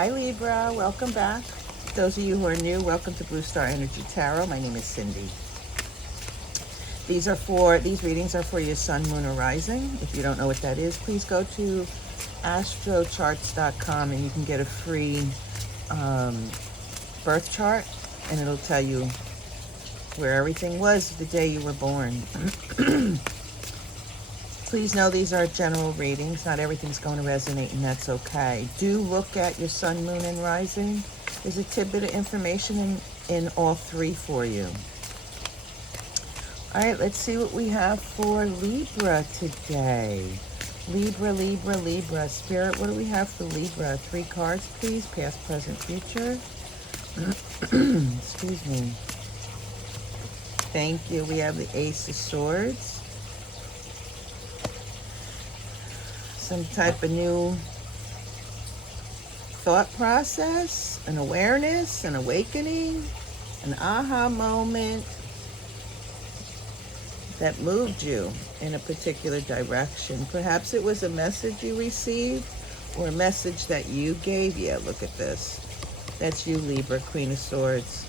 Hi Libra, welcome back. Those of you who are new, welcome to Blue Star Energy Tarot. My name is Cindy. These readings are for your sun, moon, or rising. If you don't know what that is, please go to astrocharts.com and you can get a free birth chart, and it'll tell you where everything was the day you were born. Please know these are general readings. Not everything's going to resonate, and that's okay. Do look at your sun, moon, and rising. There's a tidbit of information in all three for you. All right, let's see what we have for Libra today. Libra, Libra, Libra. Spirit, what do we have for Libra? 3 cards, please. Past, present, future. Excuse me. Thank you. We have the Ace of Swords. Some type of new thought process, an awareness, an awakening, an aha moment that moved you in a particular direction. Perhaps it was a message you received or a message that you gave. Yeah, look at this. That's you, Libra, Queen of Swords.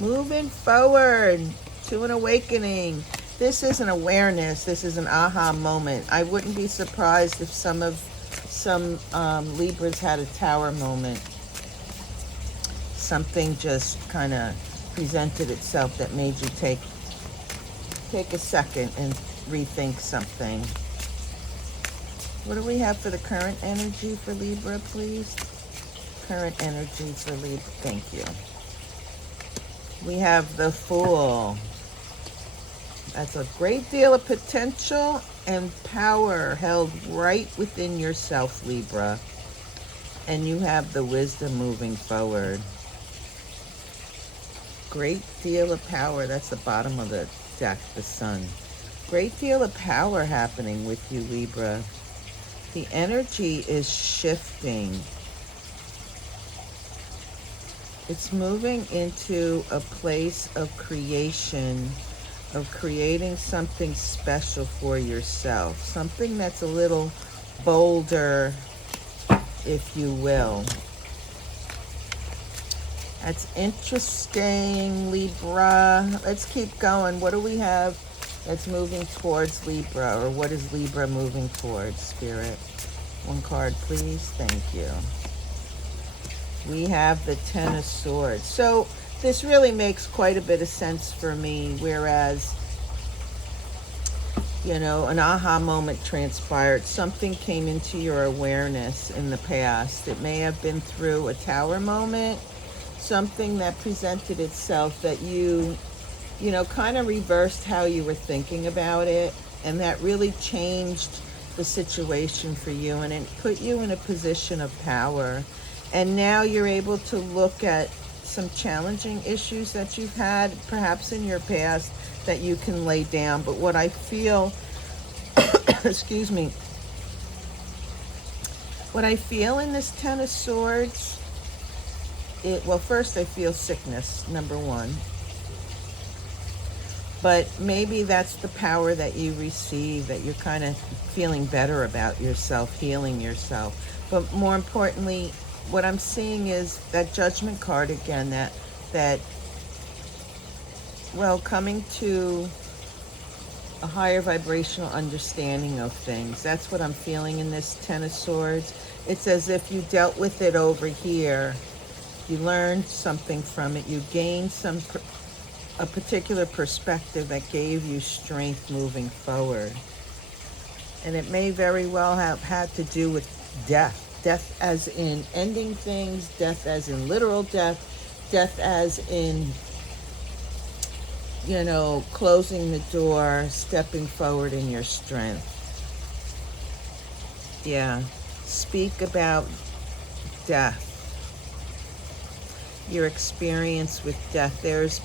Moving forward to an awakening. This is an awareness. This is an aha moment. I wouldn't be surprised if some Libras had a tower moment. Something just kind of presented itself that made you take a second and rethink something. What do we have for the current energy for Libra, please? Current energy for Libra. Thank you. We have the Fool. That's a great deal of potential and power held right within yourself, Libra. And you have the Wisdom moving forward. Great deal of power. That's the bottom of the deck, the Sun. Great deal of power happening with you, Libra. The energy is shifting. It's moving into a place of creation, of creating something special for yourself, something that's a little bolder, if you will. That's interesting, Libra. Let's keep going. What do we have that's moving towards Libra, or what is Libra moving towards, Spirit? 1 card, please. Thank you. We have the Ten of Swords. So this really makes quite a bit of sense for me, whereas, you know, an aha moment transpired. Something came into your awareness in the past. It may have been through a tower moment, something that presented itself that you know, kind of reversed how you were thinking about it, and that really changed the situation for you, and it put you in a position of power. And now you're able to look at some challenging issues that you've had, perhaps in your past, that you can lay down. But what I feel, excuse me, what I feel in this Ten of Swords, well, first I feel sickness, number 1. But maybe that's the power that you receive, that you're kind of feeling better about yourself, healing yourself. But more importantly, what I'm seeing is that Judgment card again, that well, coming to a higher vibrational understanding of things. That's what I'm feeling in this Ten of Swords. It's as if you dealt with it over here. You learned something from it. You gained a particular perspective that gave you strength moving forward. And it may very well have had to do with death. Death as in ending things, death as in literal death, death as in, you know, closing the door, stepping forward in your strength. Yeah, speak about death. Your experience with death. There's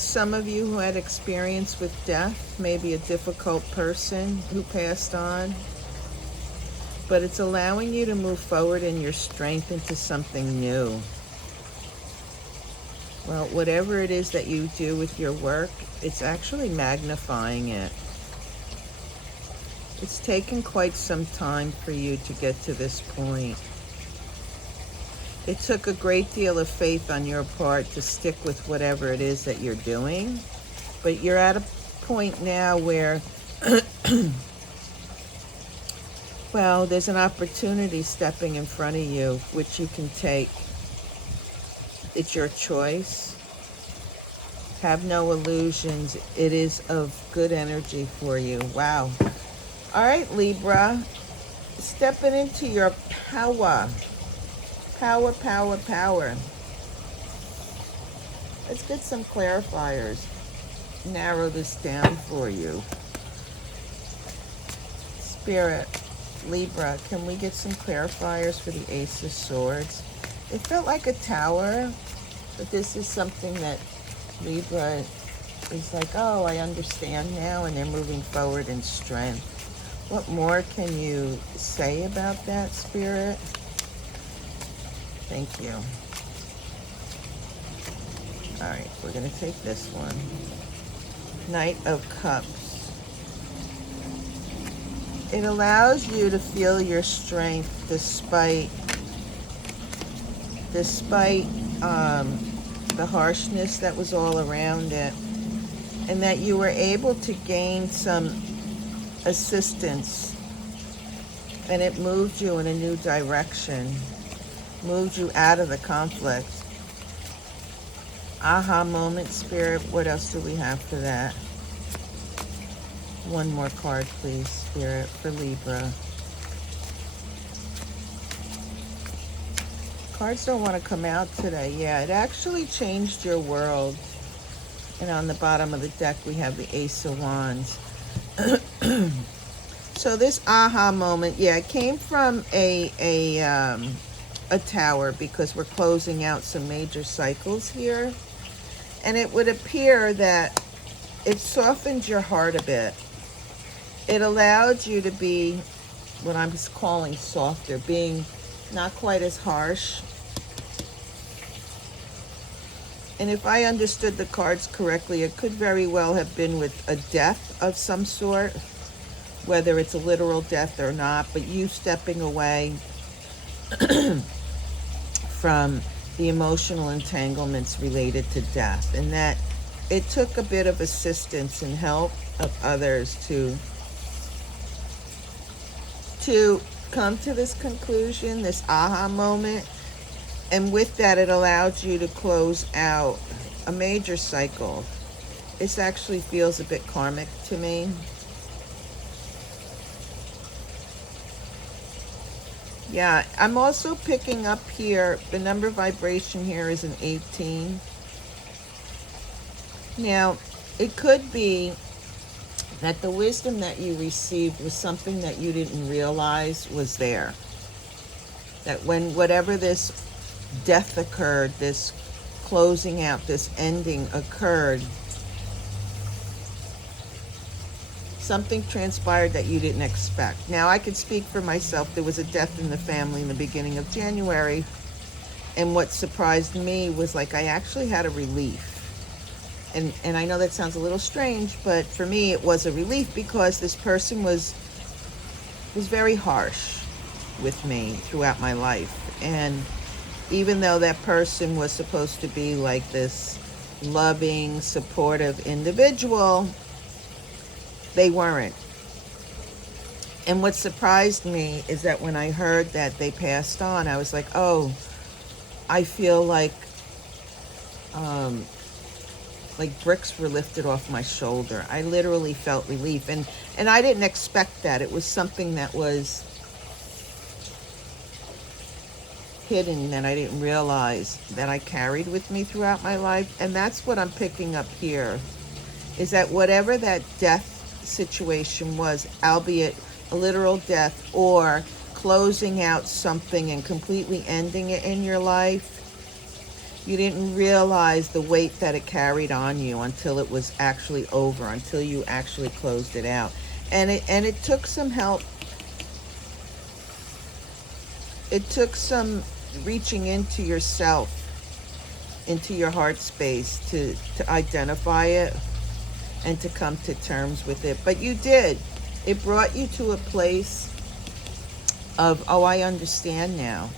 some of you who had experience with death, maybe a difficult person who passed on. But it's allowing you to move forward in your strength into something new. Well, whatever it is that you do with your work, it's actually magnifying it. It's taken quite some time for you to get to this point. It took a great deal of faith on your part to stick with whatever it is that you're doing. But you're at a point now where, well, there's an opportunity stepping in front of you, which you can take. It's your choice. Have no illusions. It is of good energy for you. Wow. All right, Libra. Stepping into your power. Power, power, power. Let's get some clarifiers. Narrow this down for you. Spirit, Libra, can we get some clarifiers for the Ace of Swords? It felt like a tower, but this is something that Libra is like, oh, I understand now, and they're moving forward in strength. What more can you say about that, Spirit? Thank you. All right, we're going to take this one. Knight of Cups. It allows you to feel your strength despite the harshness that was all around it, and that you were able to gain some assistance, and it moved you in a new direction, moved you out of the conflict. Aha moment, Spirit. What else do we have for that? One more card, please, Spirit, for Libra. Cards don't want to come out today. Yeah, it actually changed your world. And on the bottom of the deck, we have the Ace of Wands. So this aha moment, yeah, it came from a tower, because we're closing out some major cycles here. And it would appear that it softened your heart a bit. It allowed you to be what I'm calling softer, being not quite as harsh. And if I understood the cards correctly, it could very well have been with a death of some sort, whether it's a literal death or not, but you stepping away from the emotional entanglements related to death, and that it took a bit of assistance and help of others to come to this conclusion, this aha moment. And with that, it allowed you to close out a major cycle. This actually feels a bit karmic to me. Yeah, I'm also picking up here, the number vibration here is an 18. Now, it could be that the wisdom that you received was something that you didn't realize was there. That when whatever this death occurred, this closing out, this ending occurred, something transpired that you didn't expect. Now, I could speak for myself. There was a death in the family in the beginning of January, and what surprised me was, like, I actually had a relief. And I know that sounds a little strange, but for me it was a relief, because this person was very harsh with me throughout my life. And even though that person was supposed to be like this loving, supportive individual, they weren't. And what surprised me is that when I heard that they passed on, I was like, oh, I feel like bricks were lifted off my shoulder. I literally felt relief. And I didn't expect that. It was something that was hidden that I didn't realize that I carried with me throughout my life. And that's what I'm picking up here, is that whatever that death situation was, albeit a literal death or closing out something and completely ending it in your life, you didn't realize the weight that it carried on you until it was actually over, until you actually closed it out. And it took some help. It took some reaching into yourself, into your heart space, to identify it and to come to terms with it. But you did. It brought you to a place of, oh, I understand now.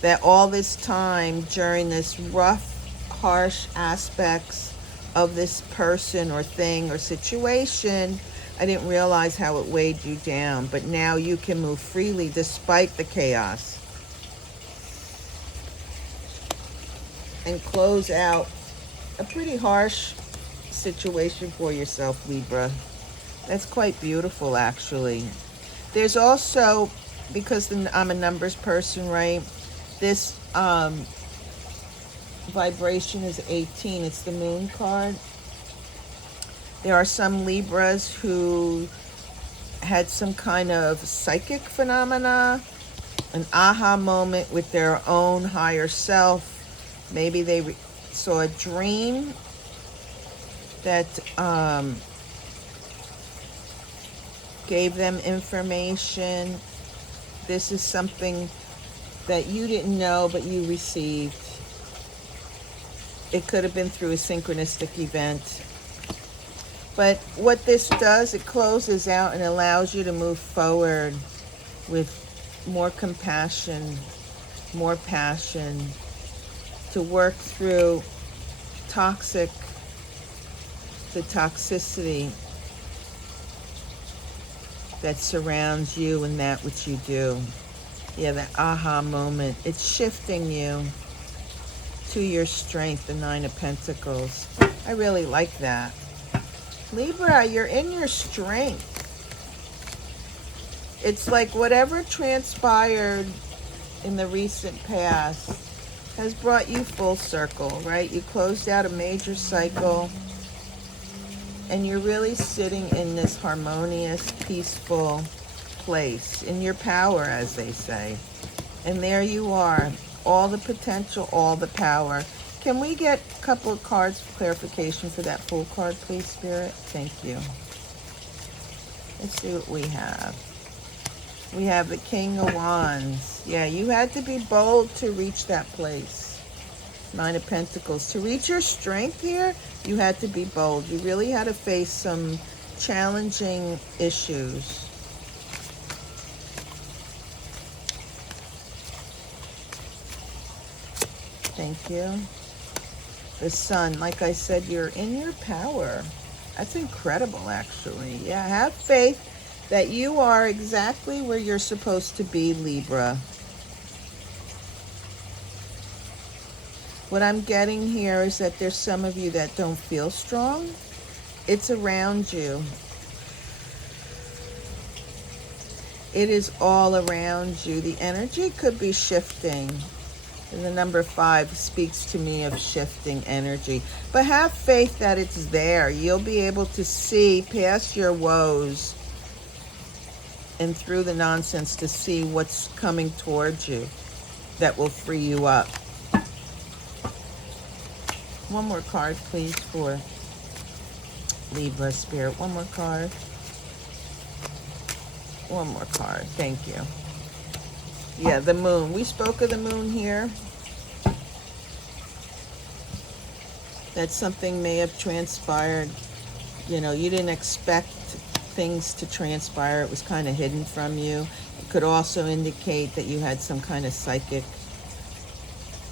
That all this time during this rough, harsh aspects of this person or thing or situation, I didn't realize how it weighed you down. But now you can move freely despite the chaos and close out a pretty harsh situation for yourself, Libra. That's quite beautiful, actually. There's also, because I'm a numbers person, right? This vibration is 18. It's the moon card. There are some Libras who had some kind of psychic phenomena, an aha moment with their own higher self. Maybe they saw a dream that gave them information. This is something that you didn't know, but you received. It could have been through a synchronistic event. But what this does, it closes out and allows you to move forward with more compassion, more passion, to work through the toxicity that surrounds you and that which you do. Yeah, that aha moment. It's shifting you to your strength, the Nine of Pentacles. I really like that. Libra, you're in your strength. It's like whatever transpired in the recent past has brought you full circle, right? You closed out a major cycle and you're really sitting in this harmonious, peaceful place, in your power, as they say. And there you are, all the potential, all the power. Can we get a couple of cards for clarification for that Fool card, please, Spirit? Thank you. Let's see what we have. We have the King of Wands. Yeah, you had to be bold to reach that place. Nine of Pentacles. To reach your strength here, you had to be bold. You really had to face some challenging issues. Thank you. The Sun, like I said, you're in your power. That's incredible, actually. Yeah, have faith that you are exactly where you're supposed to be, Libra. What I'm getting here is that there's some of you that don't feel strong. It's around you. It is all around you. The energy could be shifting. And the number 5 speaks to me of shifting energy. But have faith that it's there. You'll be able to see past your woes and through the nonsense to see what's coming towards you that will free you up. One more card, please, for Libra, Spirit. One more card. One more card. Thank you. Yeah, the moon. We spoke of the moon here. That something may have transpired. You know, you didn't expect things to transpire. It was kind of hidden from you. It could also indicate that you had some kind of psychic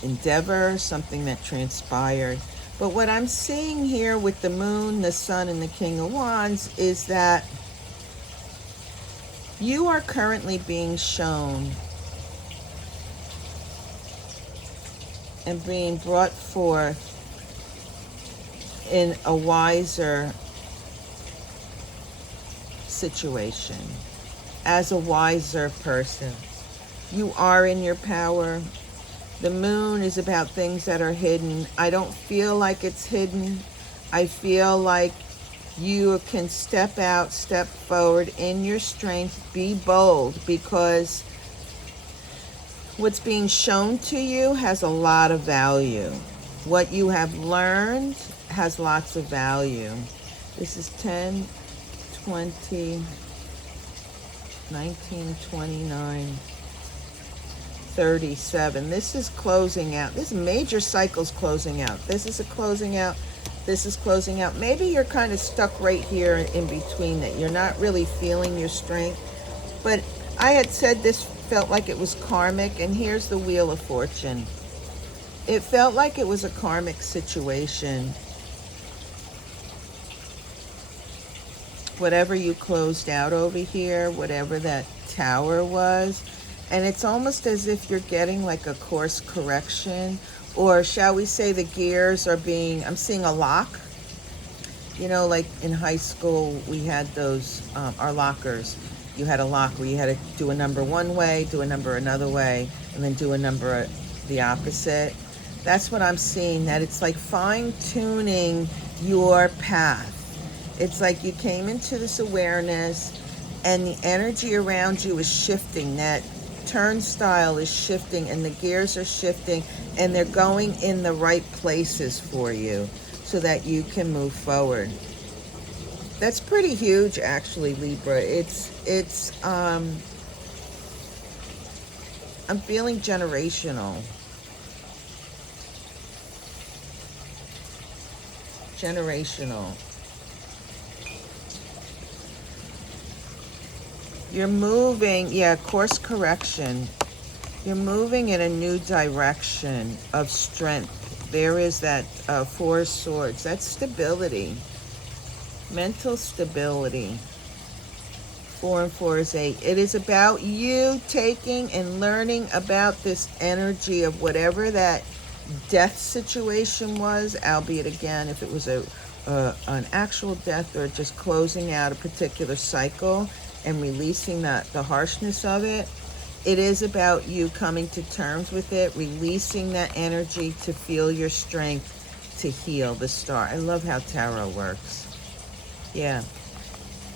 endeavor, something that transpired. But what I'm seeing here with the moon, the sun, and the King of Wands is that you are currently being shown and being brought forth in a wiser situation, as a wiser person. You are in your power. The moon is about things that are hidden. I don't feel like it's hidden. I feel like you can step out, step forward in your strength, be bold, because what's being shown to you has a lot of value. What you have learned has lots of value. This is 10, 20, 19, 29, 37. This is closing out. This major cycle's closing out. This is a closing out This is closing out. Maybe you're kind of stuck right here in between, that you're not really feeling your strength. But I had said this felt like it was karmic, and here's the Wheel of Fortune. It felt like it was a karmic situation. Whatever you closed out over here, whatever that tower was, and it's almost as if you're getting like a course correction, or shall we say the gears are being, I'm seeing a lock. You know, like in high school, we had those, our lockers. You had a lock where you had to do a number one way, do a number another way, and then do a number the opposite. That's what I'm seeing, that it's like fine-tuning your path. It's like you came into this awareness and the energy around you is shifting. That turnstile is shifting and the gears are shifting, and they're going in the right places for you so that you can move forward. That's pretty huge, actually, Libra. I'm feeling generational. Generational. You're moving, yeah, course correction. You're moving in a new direction of strength. There is that Four of Swords. That's stability. Mental stability. 4 and 4 is 8. It is about you taking and learning about this energy of whatever that death situation was, albeit again, if it was an actual death or just closing out a particular cycle and releasing the harshness of it. It is about you coming to terms with it, releasing that energy to feel your strength to heal. The Star. I love how tarot works. Yeah.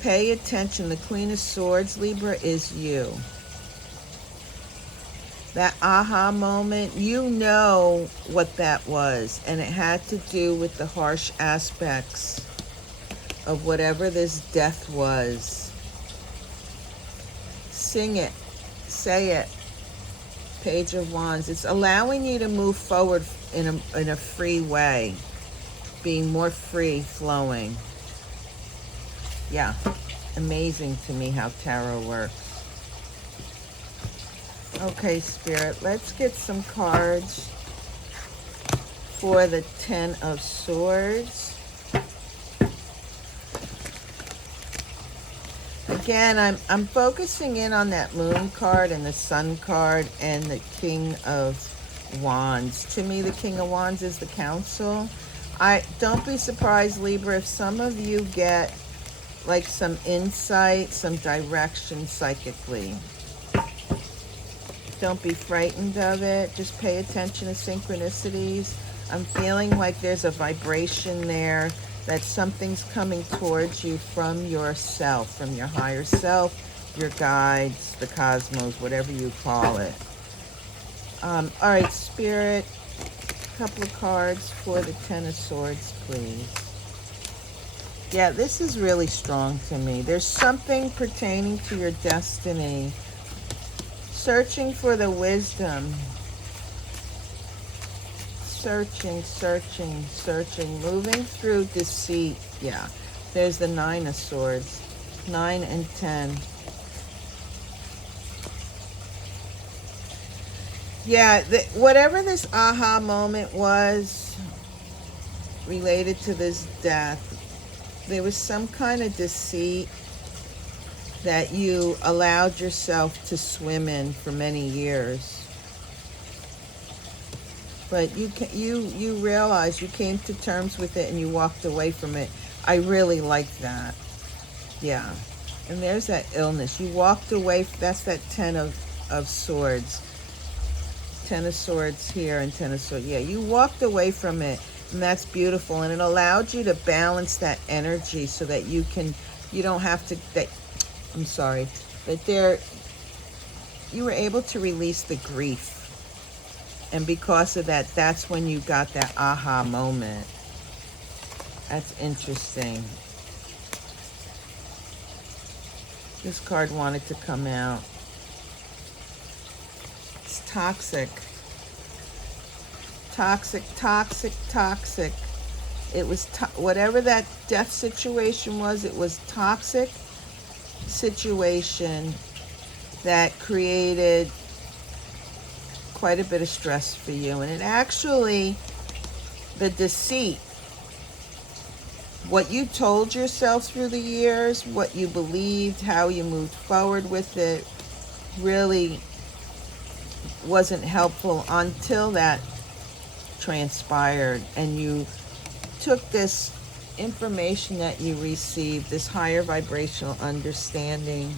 Pay attention. The Queen of Swords, Libra, is you. That aha moment, you know what that was. And it had to do with the harsh aspects of whatever this death was. Sing it. Say it. Page of Wands. It's allowing you to move forward in a free way. Being more free flowing. Yeah. Amazing to me how tarot works. Okay, Spirit, let's get some cards for the Ten of Swords. Again, I'm focusing in on that Moon card and the Sun card and the King of Wands. To me, the King of Wands is the Council. Don't be surprised, Libra, if some of you get like some insight, some direction psychically. Don't be frightened of it. Just pay attention to synchronicities. I'm feeling like there's a vibration there, that something's coming towards you from yourself, from your higher self, your guides, the cosmos, whatever you call it. All right, Spirit, a couple of cards for the Ten of Swords, please. Yeah, this is really strong to me. There's something pertaining to your destiny. Searching for the wisdom. Searching, searching, searching. Moving through deceit. Yeah, there's the Nine of Swords. 9 and 10. Yeah, whatever this aha moment was related to this death, there was some kind of deceit that you allowed yourself to swim in for many years. But you realized, you came to terms with it and you walked away from it. I really like that. Yeah. And there's that illness. You walked away. That's that Ten of Swords. Ten of Swords here and Ten of Swords. Yeah, you walked away from it. And that's beautiful. And it allowed you to balance that energy so that you don't have to, you were able to release the grief. And because of that, that's when you got that aha moment. That's interesting. This card wanted to come out. It's toxic. Toxic, toxic, toxic. It was whatever that death situation was, it was toxic situation that created quite a bit of stress for you. And it actually, the deceit, what you told yourself through the years, what you believed, how you moved forward with it, really wasn't helpful until that transpired and you took this information that you received, this higher vibrational understanding,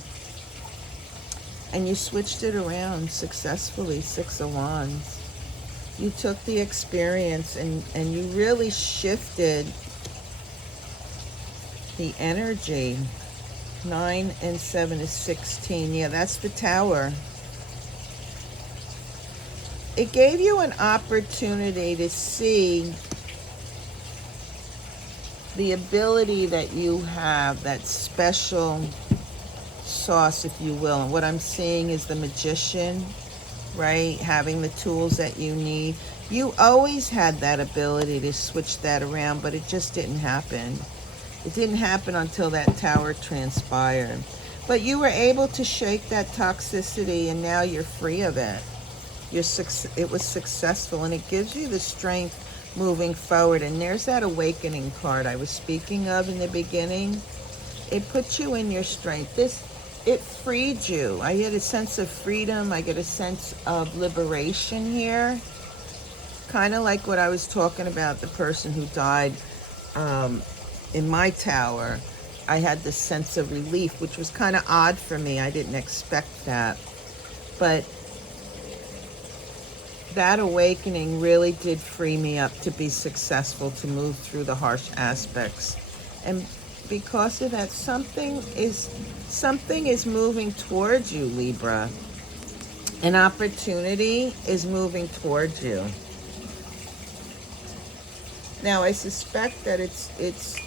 and you switched it around successfully. Six of Wands. You took the experience and you really shifted the energy. 9 and 7 is 16. Yeah, that's the Tower. It gave you an opportunity to see the ability that you have, that special sauce, if you will. And what I'm seeing is the magician, right? Having the tools that you need. You always had that ability to switch that around, but it just didn't happen. It didn't happen until that Tower transpired. But you were able to shake that toxicity, and now you're free of it. It was successful, and it gives you the strength moving forward. And there's that awakening card I was speaking of in the beginning. It puts you in your strength. It freed you. I get a sense of freedom. I get a sense of liberation here. Kind of like what I was talking about, the person who died in my tower. I had this sense of relief, which was kind of odd for me. I didn't expect that. But that awakening really did free me up to be successful, to move through the harsh aspects. And because of that, something is moving towards you, Libra. An opportunity is moving towards you. Now, I suspect that it's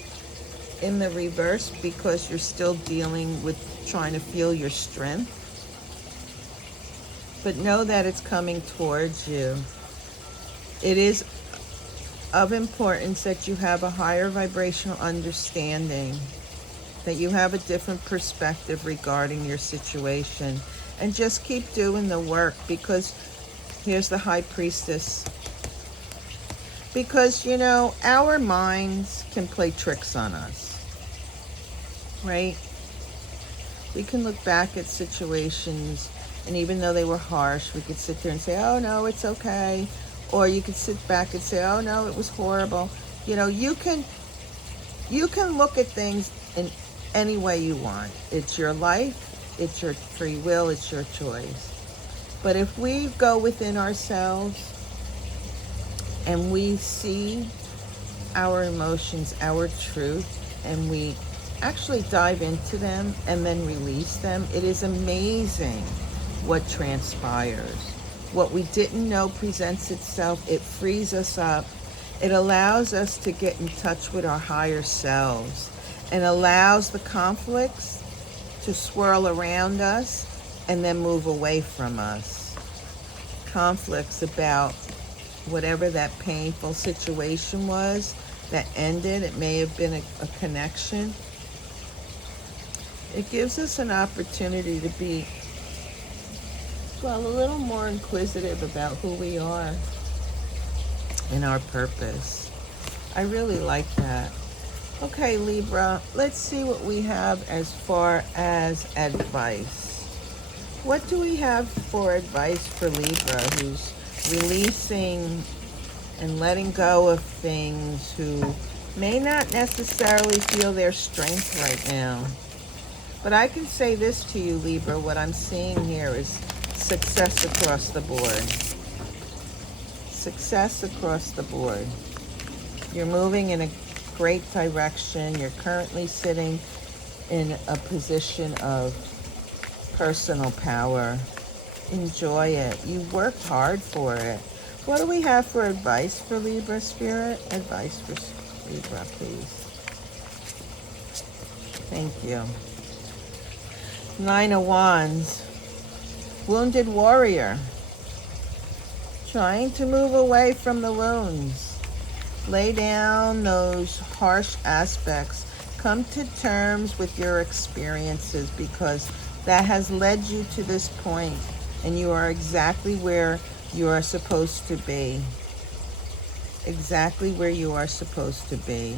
in the reverse because you're still dealing with trying to feel your strength. But know that it's coming towards you. It is of importance that you have a higher vibrational understanding, that you have a different perspective regarding your situation. And just keep doing the work, because here's the High Priestess. Because, you know, our minds can play tricks on us, right? We can look back at situations, and even though they were harsh, we could sit there and say, oh no, it's okay. Or you could sit back and say, oh no, it was horrible. You know, you can look at things in any way you want. It's your life, it's your free will, it's your choice. But if we go within ourselves and we see our emotions, our truth, and we actually dive into them and then release them, it is amazing what transpires. What we didn't know presents itself. It frees us up. It allows us to get in touch with our higher selves, and allows the conflicts to swirl around us and then move away from us. Conflicts about whatever that painful situation was that ended. It may have been a connection. It gives us an opportunity to be, well, a little more inquisitive about who we are and our purpose. I really like that. Okay, Libra, let's see what we have as far as advice. What do we have for advice for Libra, who's releasing and letting go of things, who may not necessarily feel their strength right now? But I can say this to you, Libra, what I'm seeing here is success across the board. Success across the board. You're moving in a great direction. You're currently sitting in a position of personal power. Enjoy it. You worked hard for it. What do we have for advice for Libra, Spirit? Advice for Libra, please. Thank you. 9 of Wands. Wounded warrior. Trying to move away from the wounds. Lay down those harsh aspects. Come to terms with your experiences, because that has led you to this point, and you are exactly where you are supposed to be. Exactly where you are supposed to be.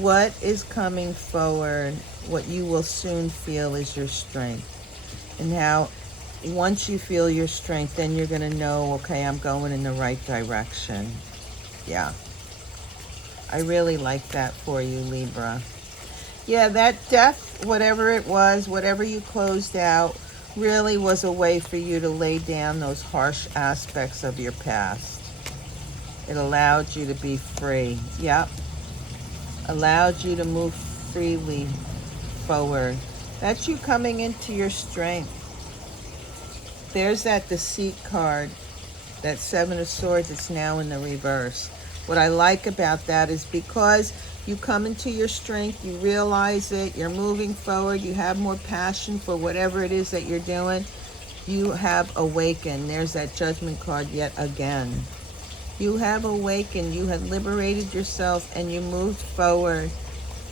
What is coming forward, what you will soon feel, is your strength. And how once you feel your strength, then you're going to know, okay, I'm going in the right direction. Yeah. I really like that for you, Libra. Yeah, that death, whatever it was, whatever you closed out, really was a way for you to lay down those harsh aspects of your past. It allowed you to be free. Yep. Allowed you to move freely forward. That's you coming into your strength. There's that Deceit card, that Seven of Swords. It's now in the reverse. What I like about that is because you come into your strength, you realize it, you're moving forward, you have more passion for whatever it is that you're doing, you have awakened. There's that Judgment card yet again. You have awakened, you have liberated yourself, and you moved forward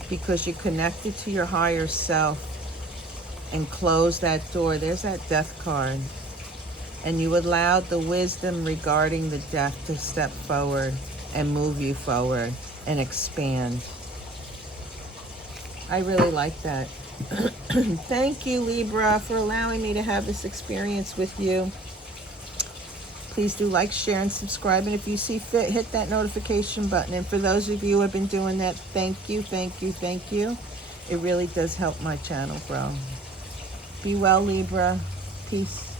because you connected to your higher self and closed that door. There's that Death card. And you allowed the wisdom regarding the death to step forward and move you forward and expand. I really like that. Thank you, Libra, for allowing me to have this experience with you. Please do like, share, and subscribe. And if you see fit, hit that notification button. And for those of you who have been doing that, thank you, thank you, thank you. It really does help my channel grow. Be well, Libra. Peace.